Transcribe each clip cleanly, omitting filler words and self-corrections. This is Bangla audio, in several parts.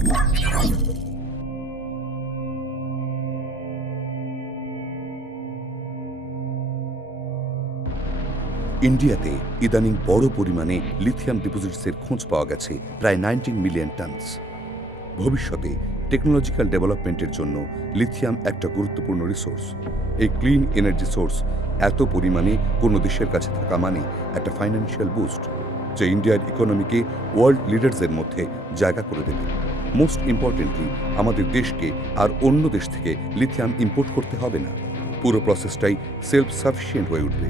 ইন্ডিয়াতে ইদানিং বড় পরিমাণে লিথিয়াম ডিপোজিটসের খোঁজ পাওয়া গেছে, প্রায় 19 মিলিয়ন টনস। ভবিষ্যতে টেকনোলজিক্যাল ডেভেলপমেন্টের জন্য লিথিয়াম একটা গুরুত্বপূর্ণ রিসোর্স। এই ক্লিন এনার্জি সোর্স এত পরিমাণে কোনো দেশের কাছে থাকা মানে একটা ফাইন্যান্সিয়াল বুস্ট, যা ইন্ডিয়ার ইকোনমিকে ওয়ার্ল্ড লিডার্সের মধ্যে জায়গা করে দেবে। মোস্ট ইম্পর্টেন্টলি, আমাদের দেশকে আর অন্য দেশ থেকে লিথিয়াম ইম্পোর্ট করতে হবে না। পুরো প্রসেসটাই সেলফ সাফিসিয়েন্ট হয়ে উঠবে।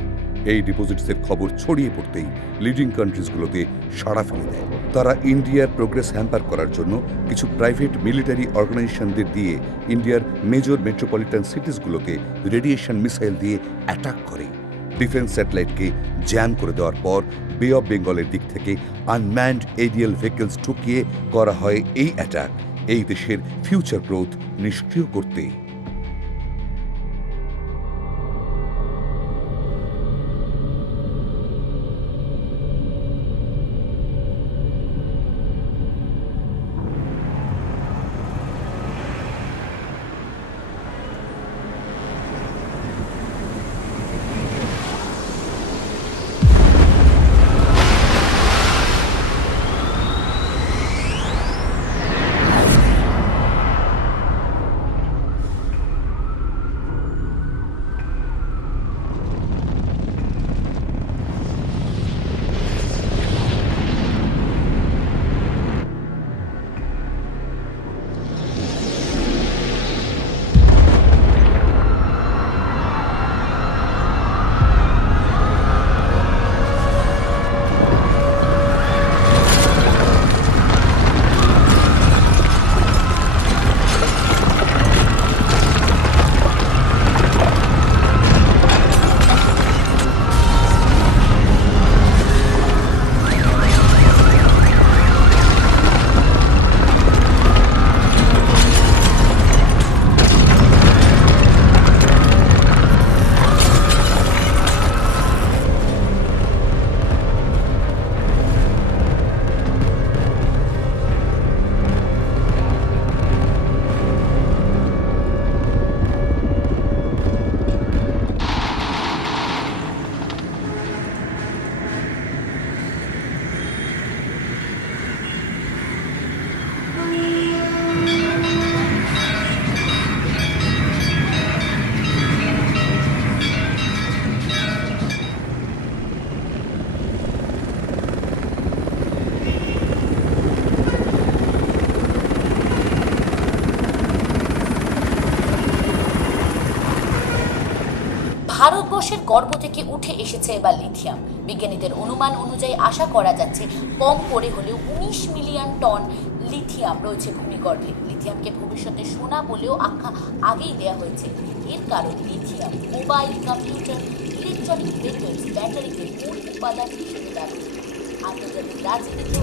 এই ডিপোজিটসের খবর ছড়িয়ে পড়তেই লিডিং কান্ট্রিজগুলোতে সাড়া ফেলে দেয়। তারা ইন্ডিয়ার প্রোগ্রেস হ্যাম্পার করার জন্য কিছু প্রাইভেট মিলিটারি অর্গানাইজেশনদের দিয়ে ইন্ডিয়ার মেজর মেট্রোপলিটন সিটিসগুলোকে রেডিয়েশন মিসাইল দিয়ে অ্যাটাক করে। ডিফেন্স স্যাটেলাইটকে জ্যাম করে দেওয়ার পর বে অফ বেঙ্গলের দিক থেকে আনম্যান্ড এরিয়াল ভেহিকলস ঠুকিয়ে করা হয় এই অ্যাটাক, এই দেশের ফিউচার গ্রোথ নিষ্ক্রিয় করতে। ভারতবর্ষের গর্ভ থেকে উঠে এসেছে এবার লিথিয়াম। বিজ্ঞানীদের অনুমান অনুযায়ী আশা করা যাচ্ছে কম করে হলেও 19 মিলিয়ন টন লিথিয়াম রয়েছে ভূমিগর্ভে। লিথিয়ামকে ভবিষ্যতে সোনা বলেও আখ্যা আগেই দেওয়া হয়েছে। এর কারণ lithium mobile, computer, electronic vehicles, ব্যাটারিতে মূল উপাদান হিসেবে ব্যবহৃত। আন্তর্জাতিক রাজনীতিতে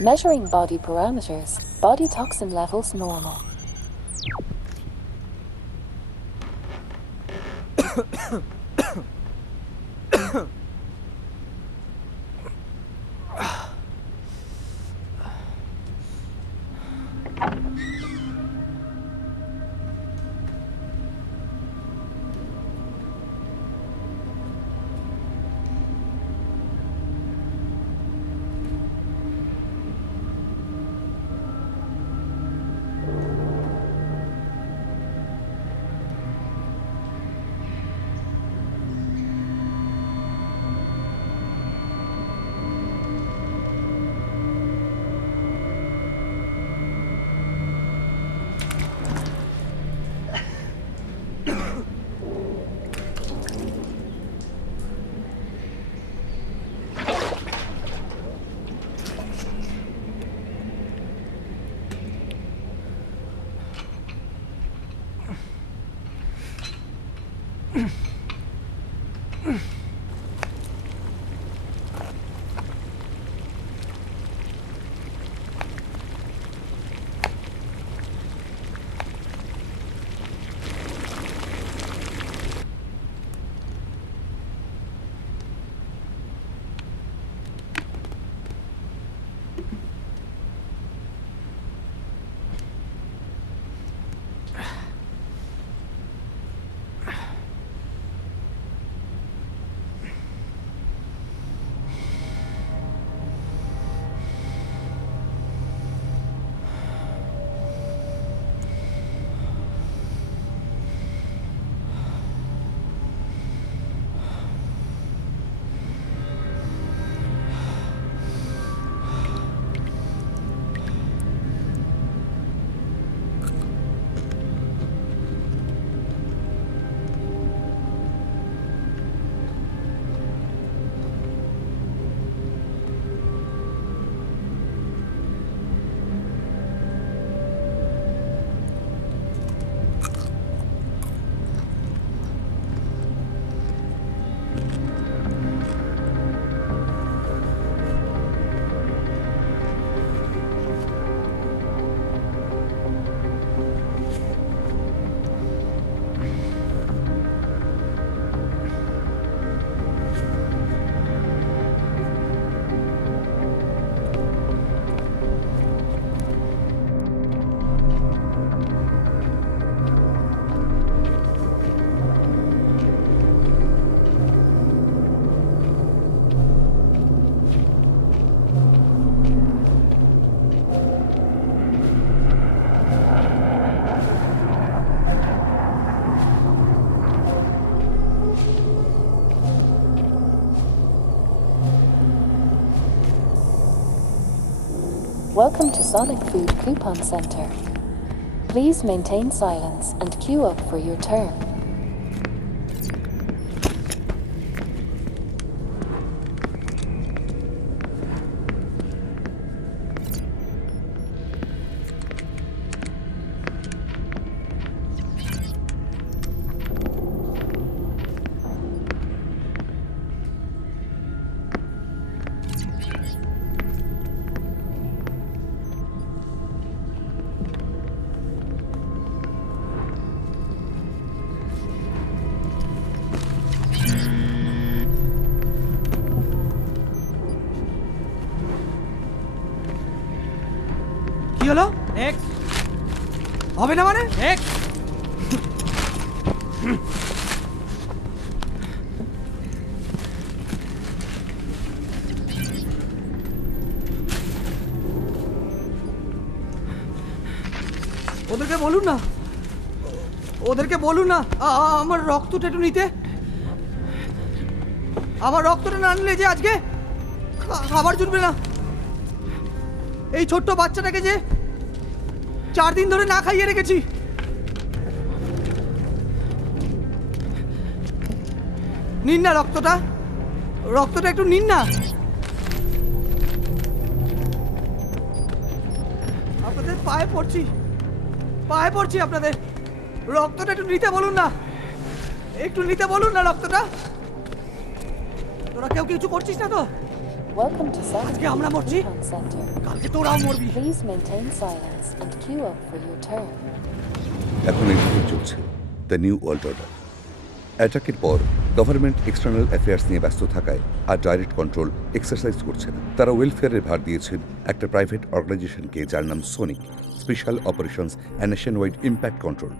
Measuring body parameters. Body toxin levels normal. Welcome to Sonic Food Coupon Center. Please maintain silence and queue up for your turn. কি হলো? নেক্সট হবে না মানে? নেক্সট ওদেরকে বলুন না, ওদেরকে বলুন না আমার রক্তটা একটু নিতে। আমার রক্তটা না নিলে যে আজকে খাবার জুটবে না। এই ছোট্ট বাচ্চাটাকে যে 4 দিন ধরে না খাইয়ে রেখেছি। নিন না রক্তটা, রক্তটা একটু নিন না। আপনাদের পায়ে পড়ছি, পায়ে পড়ছি আপনাদের। রক্তটা একটু নিতে বলুন না, একটু নিতে বলুন না রক্তটা। তোরা কেউ কিছু করছিস না তো? Welcome to আজকে আমরা মরছি, Sci-Fi Recon Center. কালকে তোরাও মরবি। Please maintain silence and queue up for your turn. এখন এইভাবেই চলছে দ্য নিউ ওয়ার্ল্ড অর্ডার। অ্যাটাকের পর গভর্নমেন্ট এক্সটার্নাল অ্যাফেয়ার্স নিয়ে ব্যস্ত থাকায় আর ডাইরেক্ট কন্ট্রোল এক্সারসাইজ করছে না। তারা ওয়েলফেয়ারের ভার দিয়েছেন একটা প্রাইভেট অর্গানাইজেশনকে, যার নাম Sonic, special operations and nation wide impact control.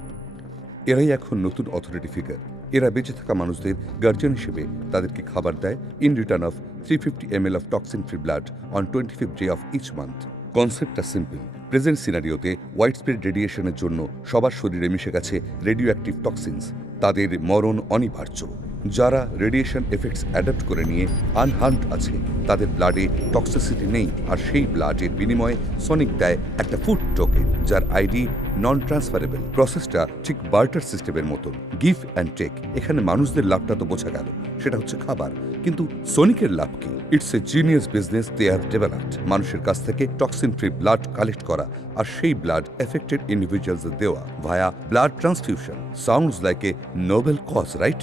এরাই এখন নতুন অথরিটি ফিগার। এরা বেঁচে থাকা মানুষদের গার্জিয়ান হিসেবে তাদেরকে খাবার দেয় in return of 350 ml of toxin free blood on 25th day of each month. কনসেপ্টটা সিম্পল। প্রেজেন্ট সিনারিওতে ওয়াইড স্প্রেড রেডিয়েশনের জন্য সবার শরীরে মিশে গেছে রেডিও অ্যাক্টিভ টক্সিনস। তাদের মরণ অনিবার্য। যারা রেডিয়েশন এফেক্টস অ্যাডাপ্ট করে নিয়ে আনহার্মড আছে, তাদের ব্লাডে টক্সিসিটি নেই, আর সেই ব্লাডের বিনিময়ে সনিক দেয় একটা ফুড টোকেন, যার আইডি নন ট্রান্সফারেবল। প্রসেসটা ঠিক বার্টার সিস্টেমের মতন, গিভ অ্যান্ড টেক। এখানে মানুষদের লাভটা তো বোঝা গেল, সেটা হচ্ছে খাবার, কিন্তু সনিকের লাভ কি? It's a genius business they have developed. মানুষের কাছ থেকে টক্সিন ফ্রি ব্লাড কালেক্ট করা আর সেই ব্লাড এফেক্টেড ইন্ডিভিজুয়ালসদের দেওয়া via blood transfusion. Sounds like a noble cause, right?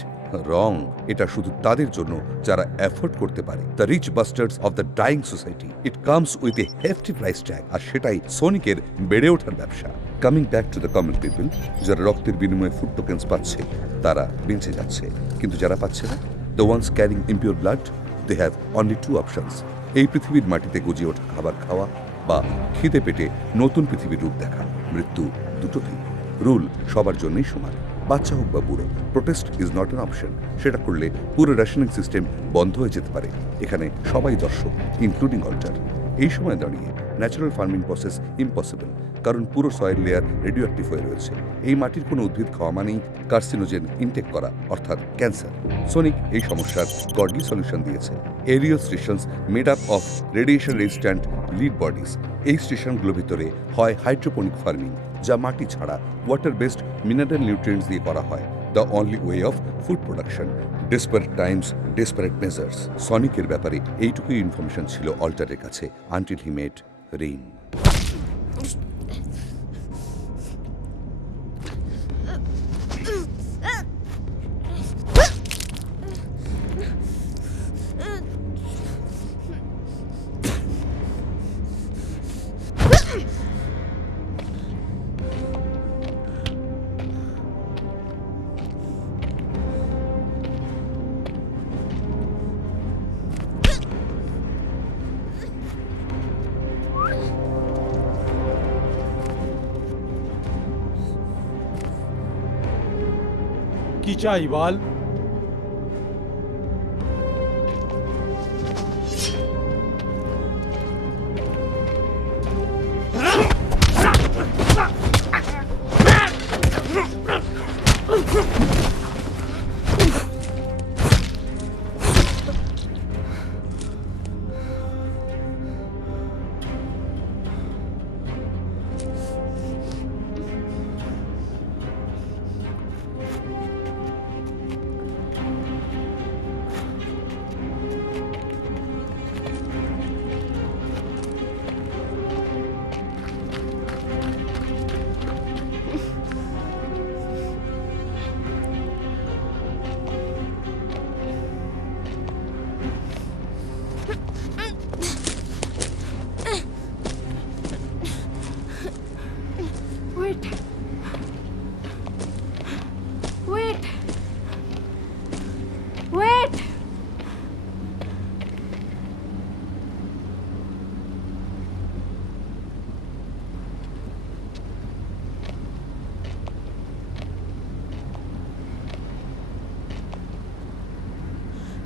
Wrong. এটা শুধু তাদের জন্য যারা অ্যাফোর্ড করতে পারে, the rich bastards of the dying society. It comes with a hefty price tag, আর সেটাই সনিকের বেড়ে ওঠার ব্যবসা। Coming back to the common people, যারা রক্তের বিনিময়ে ফুড টোকেন্স পাচ্ছে তারা বেঁচে যাচ্ছে, কিন্তু যারা পাচ্ছে না, the ones carrying impure blood, they have only two options: এই পৃথিবীর মাটিতে গজিয়ে ওঠা খাবার খাওয়া বা খিদে পেটে নতুন পৃথিবীর রূপ দেখা। মৃত্যু দুটোতেই। রুল সবার জন্যই সমান, বাচ্চা হোক বা বুড়ো। Protest is not an option. সেটা করলে পুরো রেশনিং সিস্টেম বন্ধ হয়ে যেতে পারে। এখানে সবাই দর্শক, ইনক্লুডিং অল্টার। এই সময় দাঁড়িয়ে ন্যাচারাল ফার্মিং প্রসেস ইম্পসিবল, কারণ পুরো সয়েল লেয়ার রেডিও অ্যাক্টিভ হয়ে রয়েছে। এই মাটির কোনো উদ্ভিদ খাওয়া মানেই কার্সিনোজেন ইনটেক করা, অর্থাৎ ক্যান্সার। সোনিক এই সমস্যার গডলি সলিউশন দিয়েছে। Aerial stations made up of radiation resistant lead bodies. এই স্টেশনগুলোর ভিতরে হয় হাইড্রোপনিক ফার্মিং, যা মাটি ছাড়া ওয়াটার বেসড মিনারেল নিউট্রিয়েন্টস দিয়ে করা হয়, the only way of food production. Desperate times, desperate measures. সনিকের ব্যাপারে এইটুকুই ইনফরমেশন ছিল অল্টারের কাছে, আনটিল হি মেট রেইন। কি চাই বল? Wait!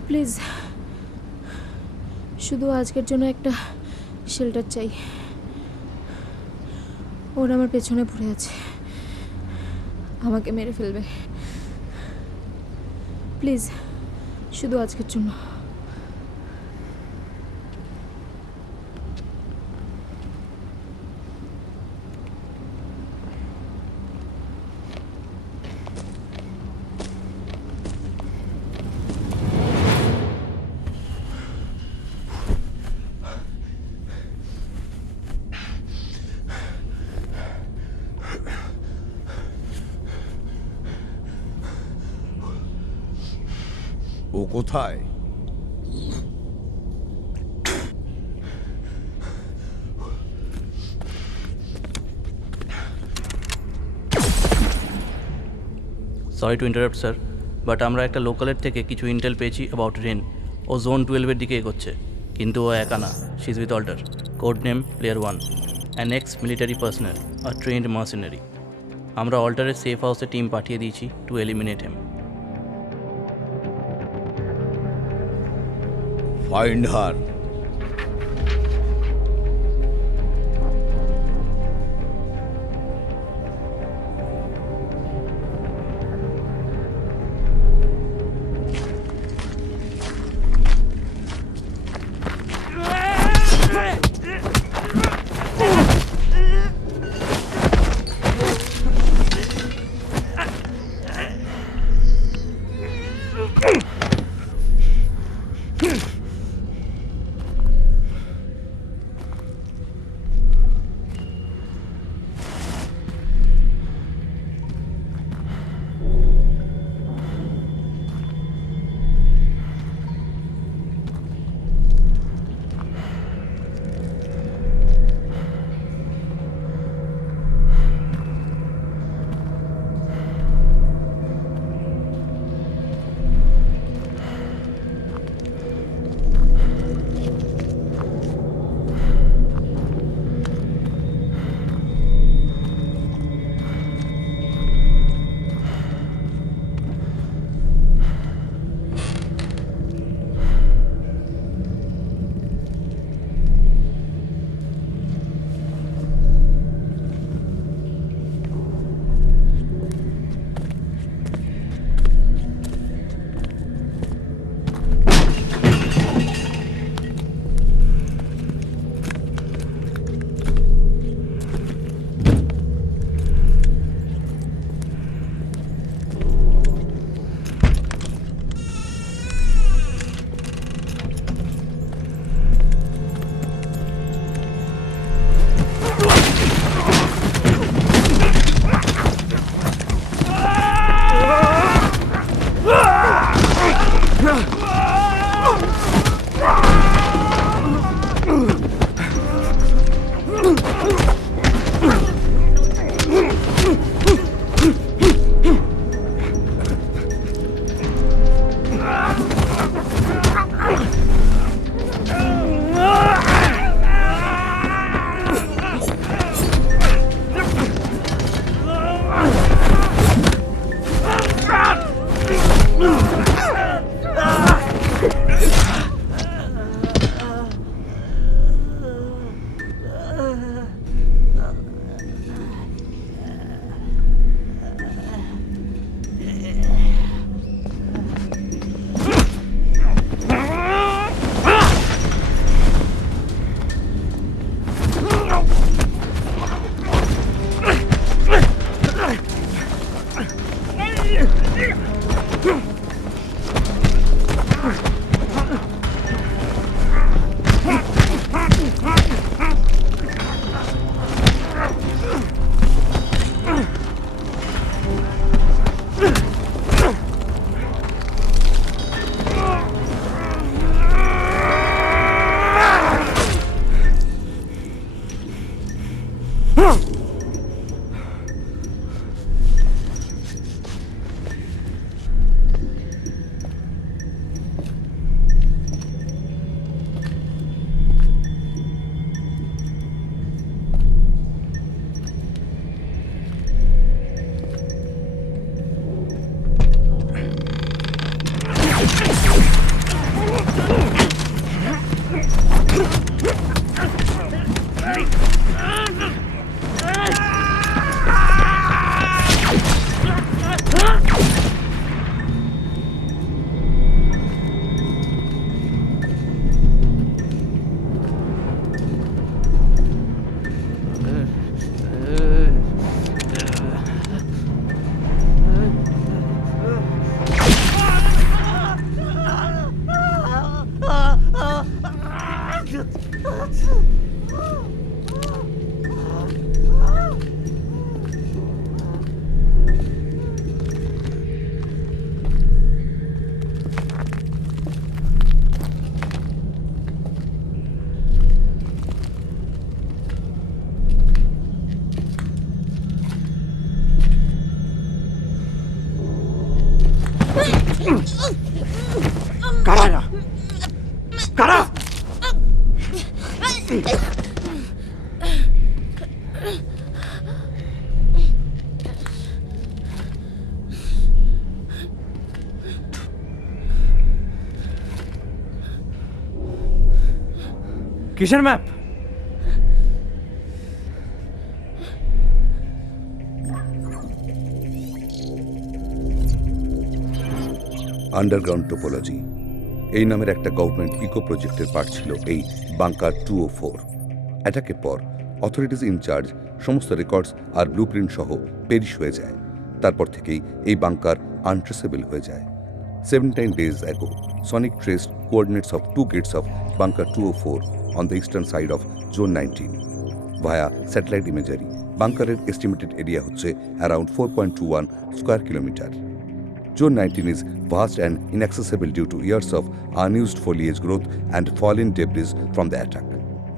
প্লিজ, শুধু আজকের জন্য একটা শেল্টার চাই। ওরা আমার পেছনে পড়ে আছে, আমাকে মেরে ফেলবে। প্লিজ, শুধু আজকের জন্য। ও কোথায়? Sorry to interrupt sir, but আমরা একটা লোকালের থেকে কিছু ইন্টেল পেয়েছি অ্যাবাউট রেন। ও জোন 12-এর দিকে এগোচ্ছে, কিন্তু ও একা না, she is with Alter, code name player 1, an ex military personnel, a trained mercenary. আমরা অল্টারের সেফ হাউসে টিম পাঠিয়ে দিয়েছি to eliminate him. Find her. কিসের ম্যাপ? আন্ডারগ্রাউন্ড টোপোলজি এই নামের একটা গভর্নমেন্ট ইকো প্রজেক্টের পার্ট ছিল এই বাংকার 204। অ্যাটাকের পর অথরিটিজ ইনচার্জ সমস্ত রেকর্ডস আর ব্লুপ্রিন্ট সহ পেরিশ হয়ে যায়। তারপর থেকেই এই বাংকার আনট্রেসেবল হয়ে যায়। 17 days ago, Sonic traced coordinates of two gates of bunker 204 on the eastern side of zone 19 via satellite imagery. Bunkered estimated area হচ্ছে around 4.21 square kilometer. Zone 19 is vast and inaccessible due to years of unused foliage growth and fallen debris from the attack.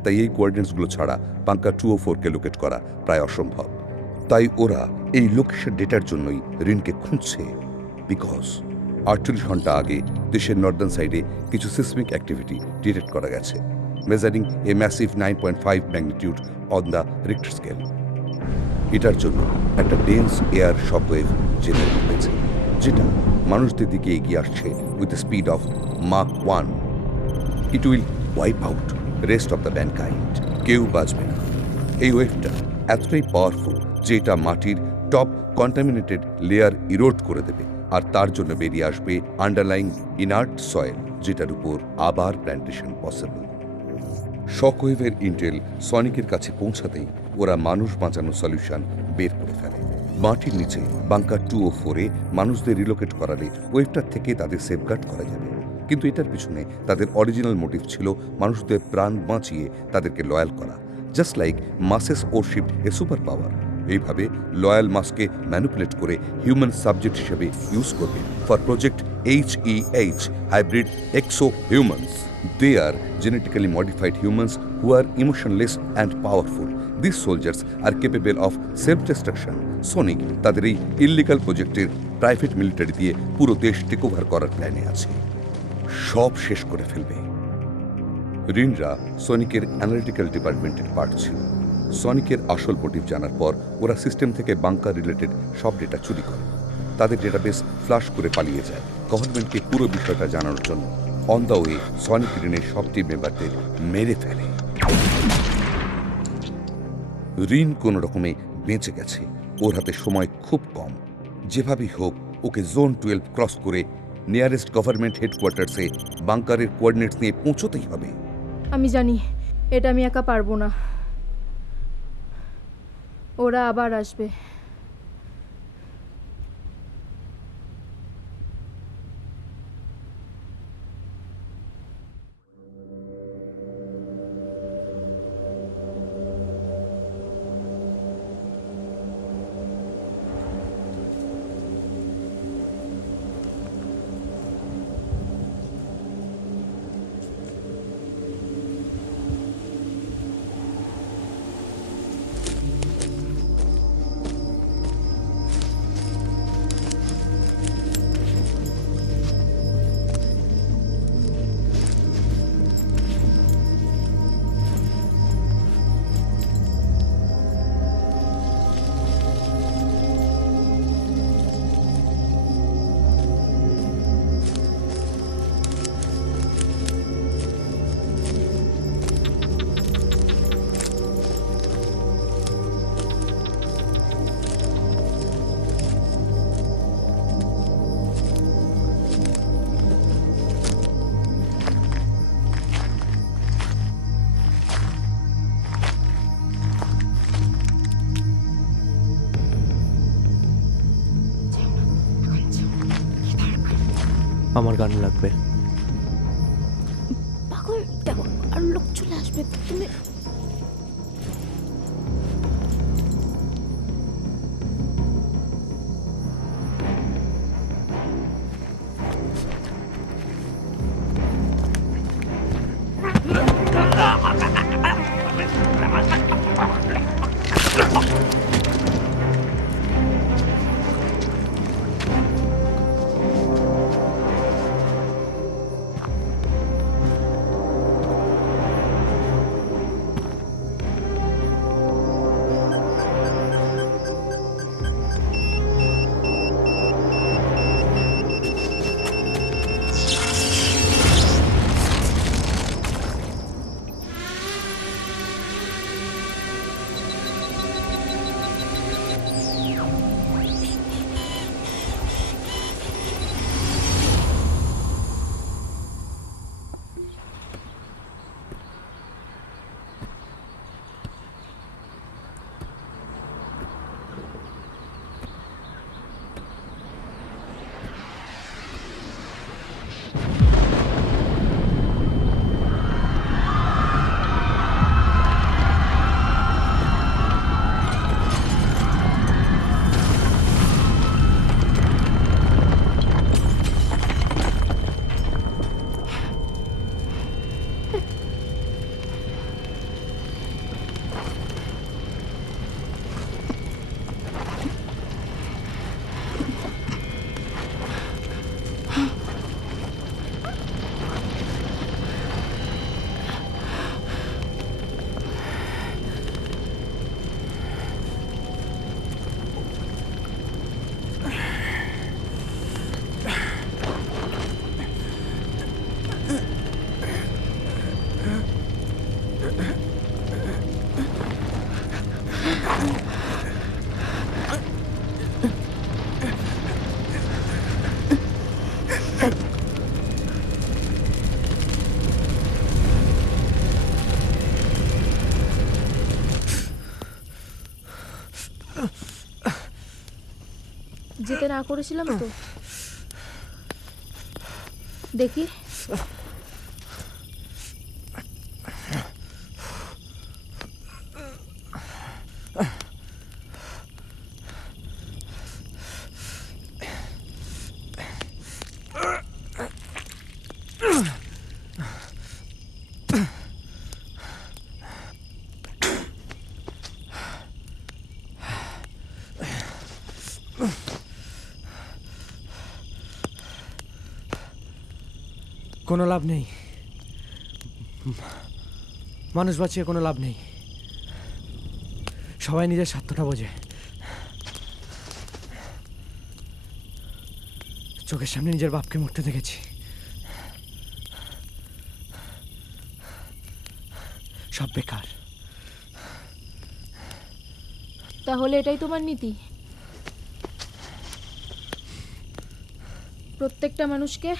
তাই এই কোঅর্ডিনেটসগুলো ছাড়া বাংকার 204কে লোকেট করা প্রায় অসম্ভব। তাই ওরা এই লোকেশন ডেটার জন্যই রিনকে খুঁজছে। বিকজ 48 ঘন্টা আগে দেশের নর্দার্ন সাইডে কিছু সিসমিক অ্যাক্টিভিটি ডিটেক্ট করা গেছে, measuring a massive 9.5 magnitude on the Richter scale. এটার জন্য একটা ডেন্স এয়ার শকওয়েভ জেনারেট হয়েছে, যেটা মানুষদের দিকে এগিয়ে আসছে উইথ দ্য স্পিড অফ মাক 1। It will wipe out rest of the mankind. কেউ বাঁচবে না। এই ওয়েভটা এতটাই পাওয়ারফুল যে এটা মাটির টপ কন্টামিনেটেড লেয়ার ইরোড করে দেবে, আর তার জন্য বেরিয়ে আসবে আন্ডারলাইং ইনার্ট সয়েল, যেটার উপর আবার প্ল্যান্টেশন পসিবল। শকওয়েভের ইন্টেল সনিকের কাছে পৌঁছাতেই ওরা মানুষ বাঁচানোর সলিউশন বের করে ফেলে। মাটির নিচে বাংকার 204-এ মানুষদের রিলোকেট করালে ওয়েভটার থেকে তাদের সেফগার্ড করা যাবে। কিন্তু এটার পিছনে তাদের অরিজিনাল মোটিভ ছিল মানুষদের প্রাণ বাঁচিয়ে তাদেরকে লয়াল করা, just like masses worship a super power. এইভাবে লয়াল মাসকে ম্যানিপুলেট করে হিউম্যান সাবজেক্ট হিসেবে ইউজ করবে for project HEH, hybrid exo humans. They are genetically modified humans who are emotionless and powerful. These soldiers are capable of self-destruction. Sonic তাদের এই ইল্লিগাল প্রজেক্টের প্রাইভেট মিলিটারি দিয়ে পুরো দেশ টেক ওভার করার প্ল্যানে আছে। সব শেষ করে ফেলবে। রিনরা সনিকের অ্যানালিটিক্যাল ডিপার্টমেন্টের পার্ট ছিল। সনিকের আসল মোটিভ জানার পর ওরা সিস্টেম থেকে বাংকার রিলেটেড সব ডেটা চুরি করে তাদের ডেটাবেস ফ্লাশ করে পালিয়ে যায় গভর্নমেন্টকে পুরো বিষয়টা জানানোর জন্য। অন দ্য ওয়ে সনিক রিনের সব টিম মেম্বারদের মেরে ফেলে। রিন কোনো রকমে বেঁচে গেছে। ওর হাতে সময় খুব কম। যেভাবেই হোক ওকে জোন 12 ক্রস করে নিয়ারেস্ট গভর্নমেন্ট হেডকোয়ার্টার্সে বাংকারের কোঅর্ডিনেটস নিয়ে পৌঁছতেই হবে। আমি জানি এটা আমি একা পারবো না, ওরা আবার আসবে। আমার গান লাগবে। পাগল, দেখো আর লোক চলে আসবে। তুমি যেতে না করেছিলাম তো। দেখি। কোনো লাভ নেই, মানুষ বাঁচিয়ে কোনো লাভ নেই। সবাই নিজের স্বার্থটা বোঝে। চোখের সামনে নিজের বাপকে মরতে দেখেছি, সব বেকার। তাহলে এটাই তোমার নীতি? প্রত্যেকটা মানুষকে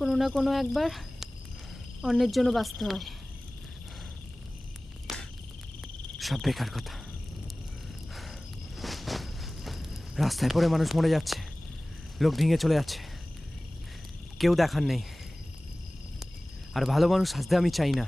কোনো না কোনো একবার অন্যের জন্য বাঁচতে হয়। সব বেকার কথা। রাস্তায় পড়ে মানুষ মরে যাচ্ছে, লোক ভেঙে চলে যাচ্ছে, কেউ দেখার নেই। আর ভালো মানুষ সাজতে আমি চাই না।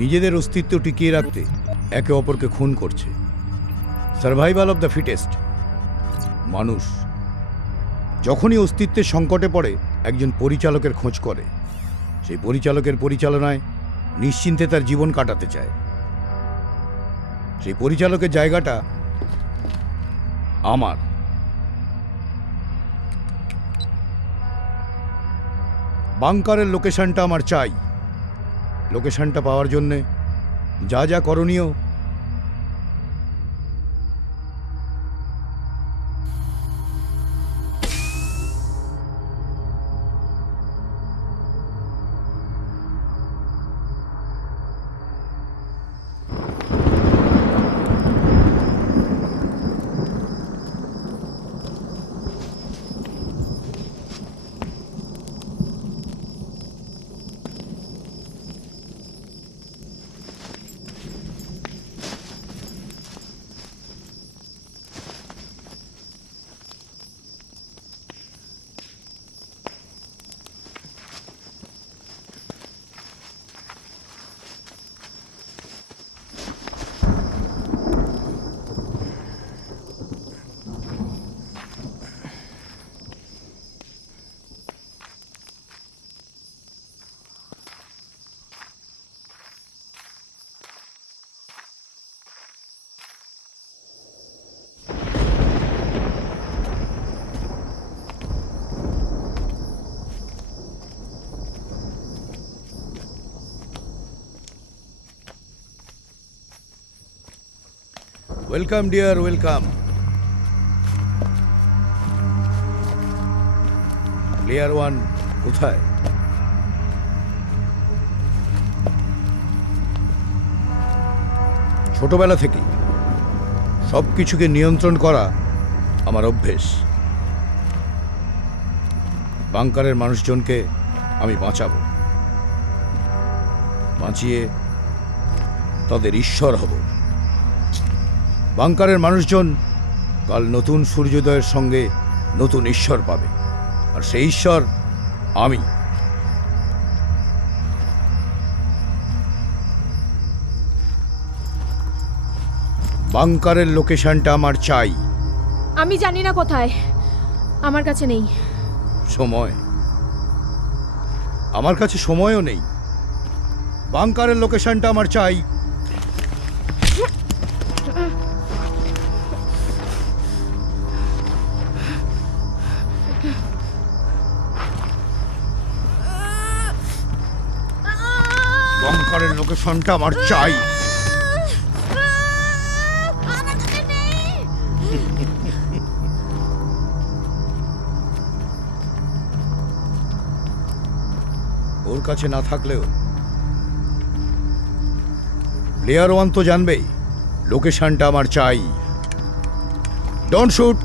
নিজেদের অস্তিত্ব টিকিয়ে রাখতে একে অপরকে খুন করছে। Survival of the fittest. মানুষ যখনই অস্তিত্বের সংকটে পড়ে একজন পরিচালকের খোঁজ করে। সেই পরিচালকের পরিচালনায় নিশ্চিন্তে তার জীবন কাটাতে চায়। সেই পরিচালকের জায়গাটা আমার। বাংকারের লোকেশনটা আমার চাই। লোকেশনটা পাওয়ার জন্যে যা যা করণীয় welcome deer, welcome. Player one কোথায়? ছোটবেলা থেকেই সব কিছুকে নিয়ন্ত্রণ করা আমার অভ্যেস। বাংকারের মানুষজনকে আমি বাঁচাবো, বাঁচিয়ে তাদের ঈশ্বর হব। বাংকারের মানুষজন কাল নতুন সূর্যোদয়ের সঙ্গে নতুন ঈশ্বর পাবে, আর সেই ঈশ্বর আমি। বাংকারের লোকেশনটা আমার চাই। আমি জানি না কোথায়, আমার কাছে নেই সময়। আমার কাছে সময়ও নেই। বাংকারের লোকেশনটা আমার চাই। বাংকারের লোকেশনটা আমার চাই। ওর কাছে না থাকলেও প্লেয়ার 1 তো জানবেই, লোকেশনটা আমার চাই। Don't shoot.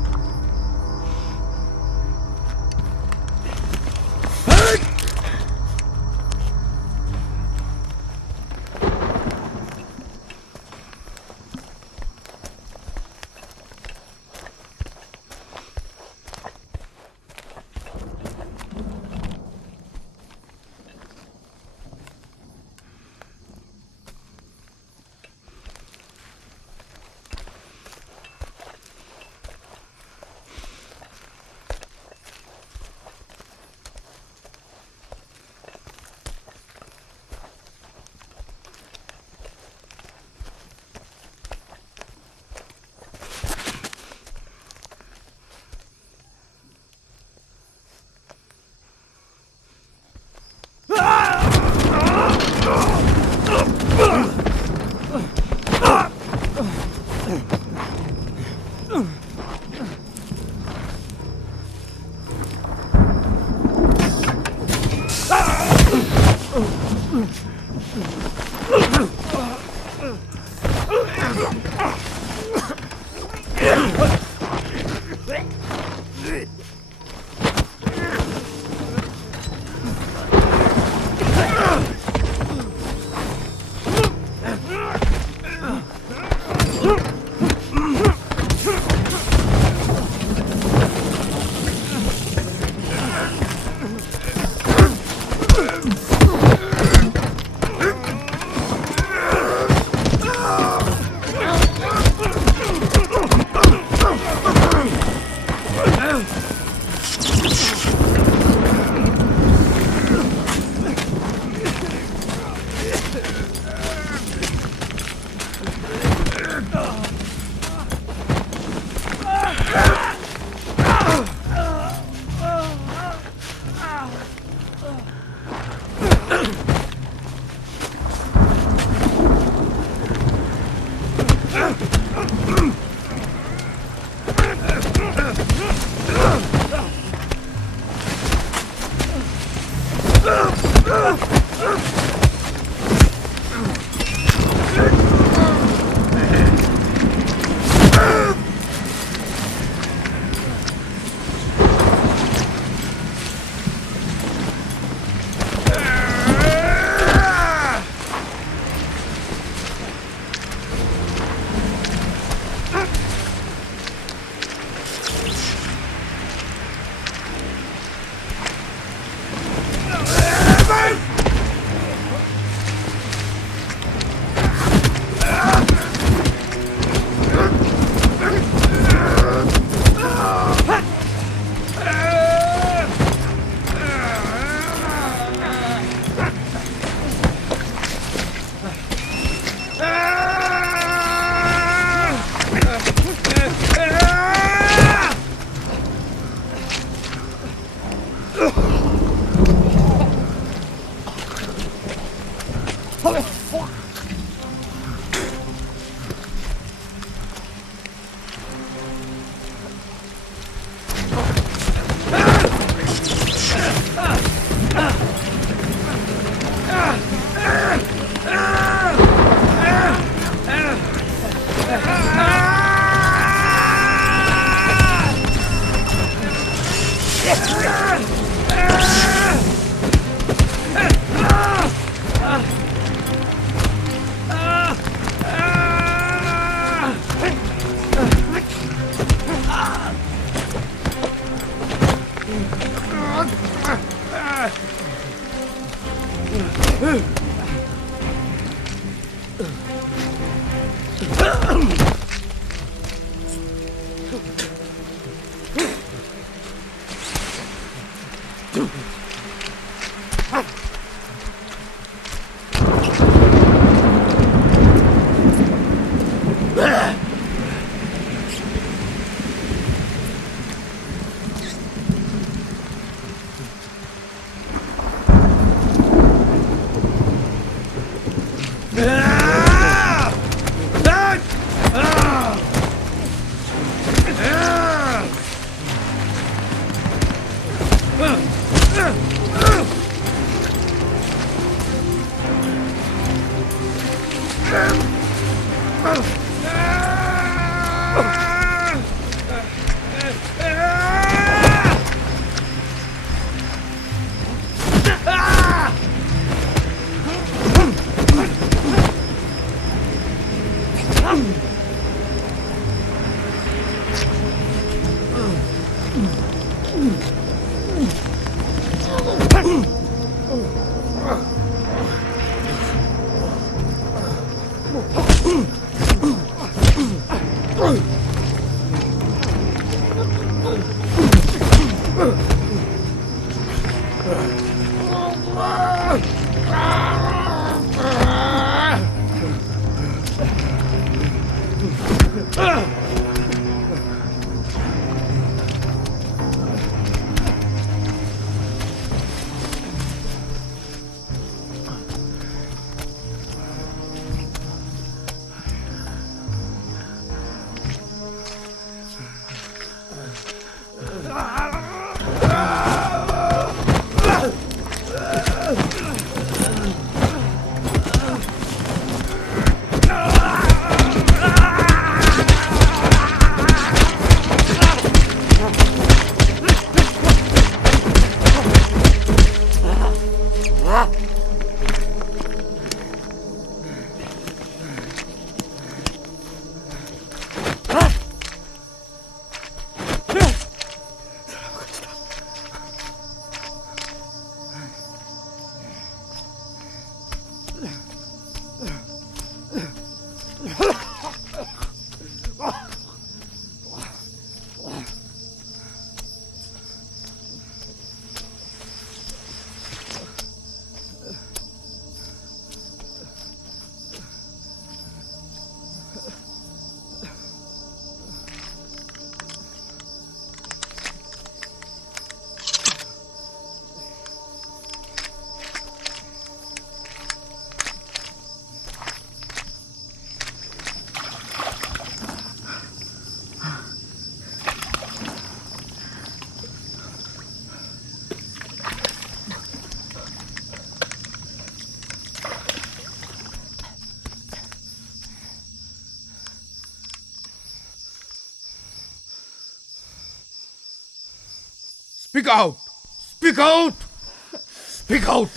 Speak out! Speak out! Speak out!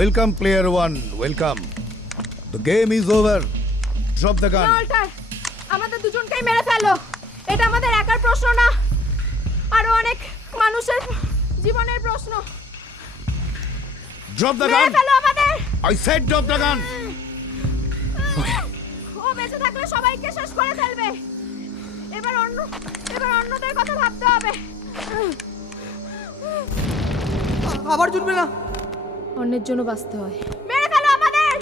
Welcome, player one. Welcome. The game is over. Drop the gun. Alter আমাদের দুজনকেই মেরে ফেলো। এটা আমাদের একার প্রশ্ন না, আরো অনেক মানুষের জীবনের প্রশ্ন। Drop the মেরে gun. ফেলো আমাদের। I said drop the gun. ও বেঁচে থাকলে সবাইকে শেষ করে ফেলবে। এবার অন্যদের কথা ভাবতে হবে। আবার জুটবে না। অন্যের জন্য বাঁচতে হয়। মেরে ফেলো আমাদের।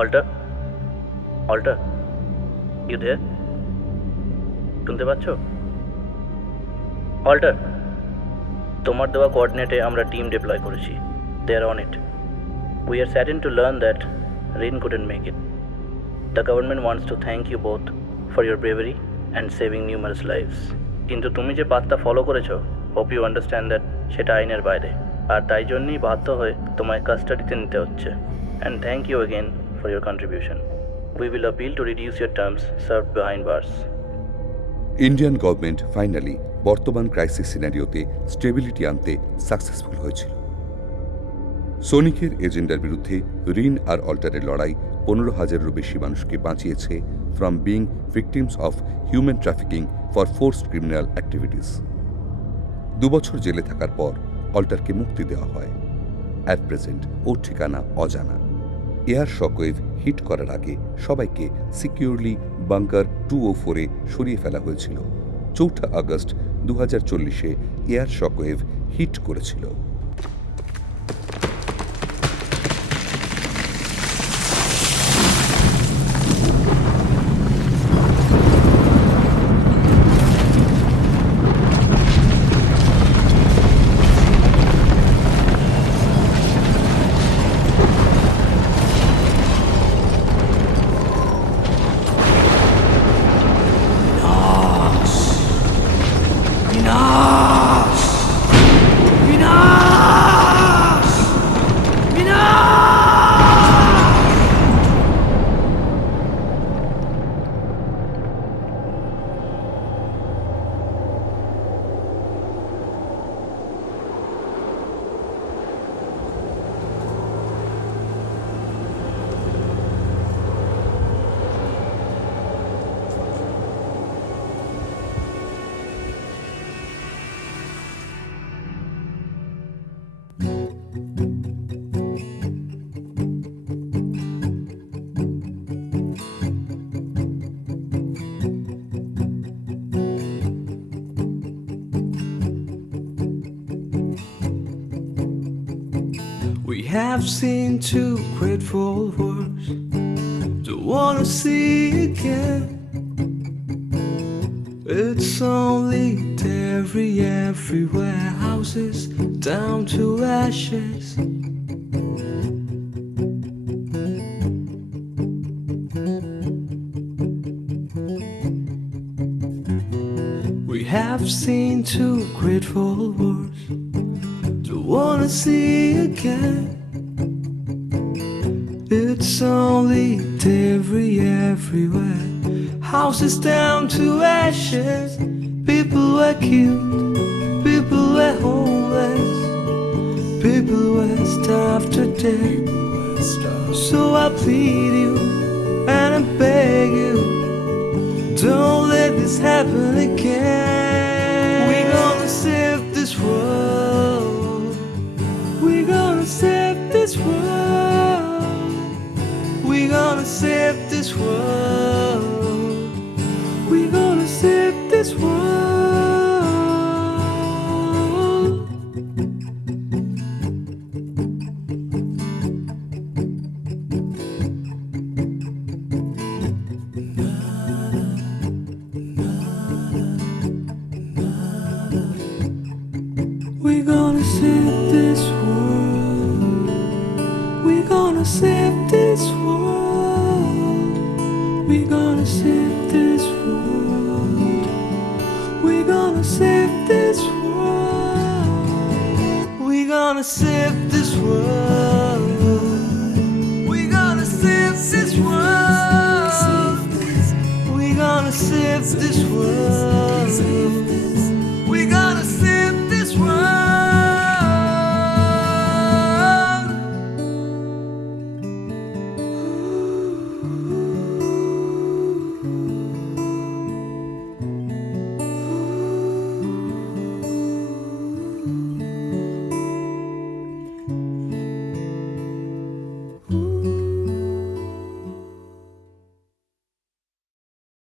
Alter, Alter, you there? শুনতে পাচ্ছ? অল্টার, তোমার দেওয়া কোঅর্ডিনেটে আমরা টিম ডিপ্লয় করেছি। They are on it. We are saddened to learn that Rin couldn't make it. The government wants to thank you both for your bravery and saving numerous lives. কিন্তু তুমি যে পাথটা ফলো করেছো, হোপ ইউ আন্ডারস্ট্যান্ড দ্যাট সেটা আইনের বাইরে, আর তাই জন্যই বাধ্য হয়ে তোমায় কাস্টাডিতে নিতে হচ্ছে। And thank you again for your contribution. We will appeal to reduce your terms served behind bars. Indian government finally বর্তমান ক্রাইসিস সিনারিওতে স্টেবিলিটি আনতে সাকসেসফুল হয়েছিল। সোনিকের এজেন্ডার বিরুদ্ধে রিন আর অল্টারের লড়াই 15,000-এরও বেশি মানুষকে বাঁচিয়েছে from being victims of human trafficking for forced criminal activities. 2 বছর জেলে থাকার পর অল্টারকে মুক্তি দেওয়া হয়। অ্যাট প্রেজেন্ট ওর ঠিকানা অজানা। এয়ার শকওয়েভ হিট করার আগে সবাইকে সিকিউরলি বাংকার 204-এ সরিয়ে ফেলা হয়েছিল। 4 আগস্ট 2040-এ এয়ার শকওয়েভ হিট করেছিল। We have seen two grateful words, don't wanna see again. It's only dairy everywhere, houses down to ashes. We have seen two grateful words, don't wanna see again. It's only dairy everywhere, houses down to ashes. People were killed, people were homeless, people were starved to death. So I plead you and I beg you, don't let this happen again. We're gonna save this world, we're gonna save this world, we're gonna save this world, we're gonna save this world. We're gonna save this world, we're gonna save this world, we're gonna save this world, we're gonna save this world, we're gonna save this world, we're gonna save this world, we're gonna save this world, we're gonna save